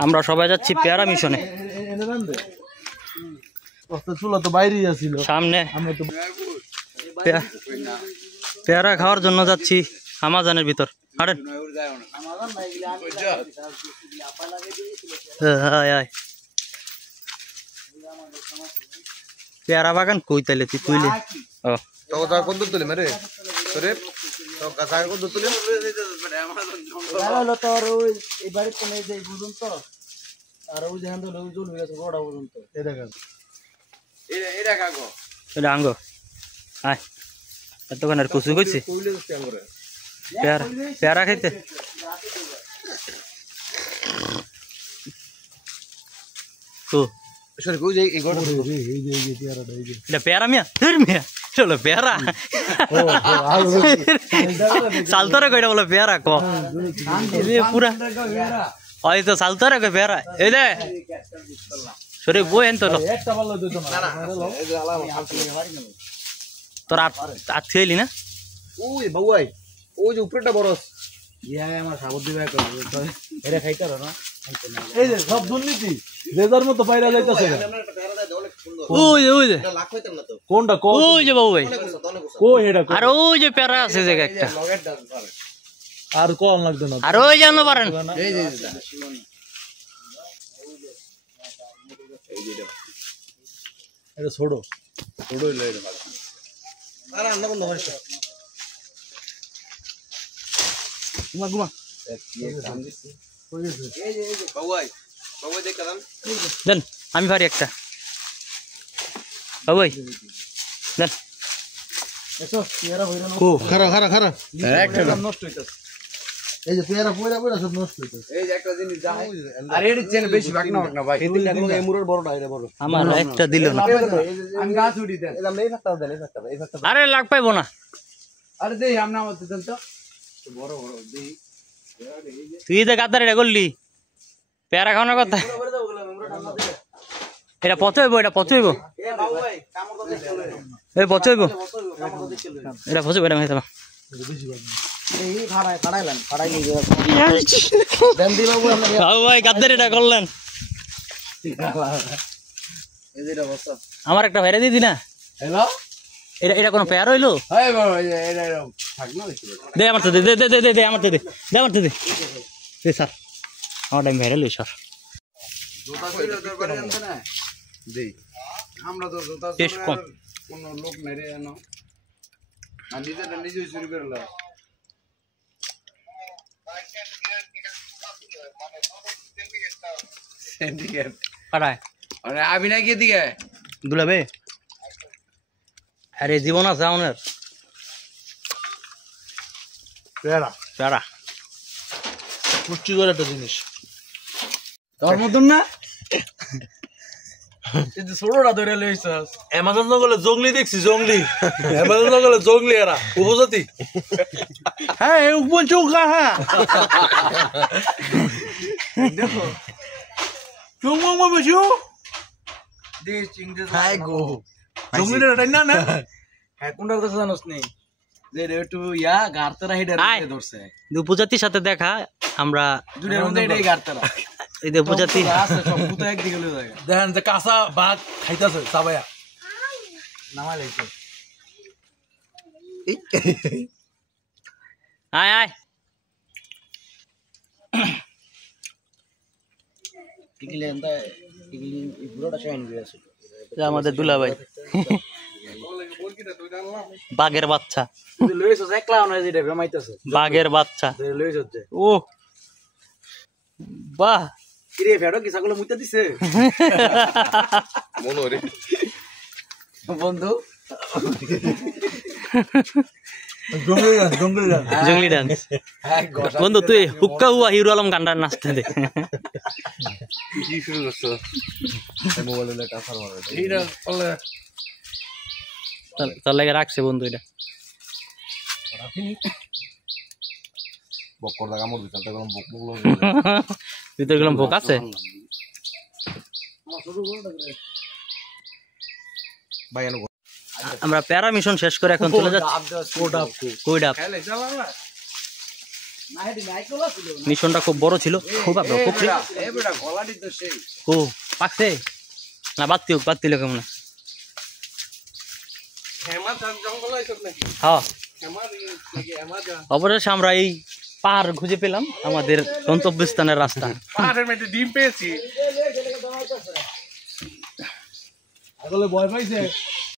আমরা সবাই যাচ্ছি পেয়ারা মিশনে। সামনে পেয়ারা খাওয়ার জন্য যাচ্ছি আমাজনের ভিতর। হাঁটেন। পেয়ারা বাগান কই তাইলে তুই তুইলে আঙ্গ আয় এতক্ষণ কুচু করছি পেয়ারা খাইতে। পেয়ারা মিয়া মিয়া চলো পেয়ারা চালতরে কইটা বলো পেয়ারা ক পুরা হয়তো চালতরে কই পেয়ারা এই দে সরে বই এন তো তোর আট খেলি না ওই বাবুই ওই যে উপরেটা বরস আমার সাবর দিবে এটা খাইতে পারো না এই যে সব দুর্নীতি রেজার মতো পাইরা যাইতাছে ওই যে ওই যে কোনটা ওই যে বাবু ভাই কই এটা আর ওই যে পেয়ারা আছে জায়গা একটা আর কোন লাগবে না আর ওই জানো পারেন এই যে এটা ছোড়ো ছোড়ো লই এটা আরে আন্না কোন হইছে ঘুমা ঘুমা দেন আমি পারি একটা বাবু দেন খারা খারা খারা একটা নষ্ট হইতাছে এই যে পেয়ারা পয়রা পয়রা সব নষ্ট হইতাছে এই যে একটা জিনিস যা আর এর চেন বেশি ভাগ না ভাই এই দিলে এই মুরর বড়টা এটা বড় আমার একটা দিল না আমি গাছ উড়ি দেন এটা এই ফাটা দেন এই ফাটা আরে লাগ পাইবো না আরে দেই আমরা মত দেন তো বড় বড় দেই তুই তো গাদার এটা করলি পেয়ারা খাওয়ানোর কথা এটা পচইব এটা পচইব এই পচইব এটা পচইব এটা খাইতে ভাই গাদার এটা করলেন আমার একটা ভাইরা দিদি না এটা এটা কোনো পেয়ার হইলো দে আমার তো দে দে দে দে দে আমার তো দে দে আমার তো দে দে স্যার আমার টাইম ভাইরাল হই স্যার আমরা তো টেস্ট কম কোন লোক নাই রে এনো আর নিজেটা নিজে শুরু করে লাও সিন্ডিকেট পাড়ায় আরে আবি না কি দিকে দুলাবে আরে জীবন আছে আমাদের পেয়ারা পেয়ারা পুষ্টিকর একটা জিনিস তোর মতন না এই যে ছোটটা ধরে লইছস অ্যামাজন জঙ্গলে জঙ্গলি দেখছি জঙ্গলি অ্যামাজন জঙ্গলে জঙ্গলি এরা উপজাতি হ্যাঁ এই উপচুকা হ্যাঁ দেখো চুমু বসু দে চিংড়ি হাই গো জঙ্গলিটা রাই না না হ্যাঁ কোনটার কথা জানোস নি যে একটু ইয়া গারতরা হেডার ধরছে উপজাতির সাথে দেখা আমরা দুটোর মধ্যে এটাই গারতরা এই যে উপজাতি আছে সব পুতো একদিকে লয়ে যায় দেখেন যে কাঁচা ভাত খাইতাছে সাবায়া নামাই লাইছে আয় আয় টিকলে এন্তা টিকলি পুরোটা চাইন দিয়ে আছে আমাদের দুলা ভাই বাঘের বাচ্চা লইছস একলা না যেটা বেমাইতাছে বাঘের বাচ্চা লইছস যে ও বাহ কিরে ফেড়ো কি ছাগল মুইতা দিছে মন ওরে বন্ধু জঙ্গলি ডান্স বন্ধু তুই হুক্কা হুয়া হিরো আলম গান্ডার নাচতে দে কি শুরু করছো মোবাইলে টাফার মারে এইটা বলে তোর লাগে রাখছে বন্ধু এটা বকর লাগা মর দিতে গরম বক বক ভিতরে গেলাম ভোক আছে আমরা প্যারা মিশন শেষ করে এখন চলে যাচ্ছি কোডাপ মিশনটা খুব বড় ছিল খুব আপনার খুব ও পাকছে না বাড়তি হোক বাড়তি লোক মনে হ্যাঁ অবশেষে আমরা এই পাহাড় খুঁজে পেলাম আমাদের গন্তব্যস্থানের রাস্তা ডিম পেয়েছি ভয় পাইছে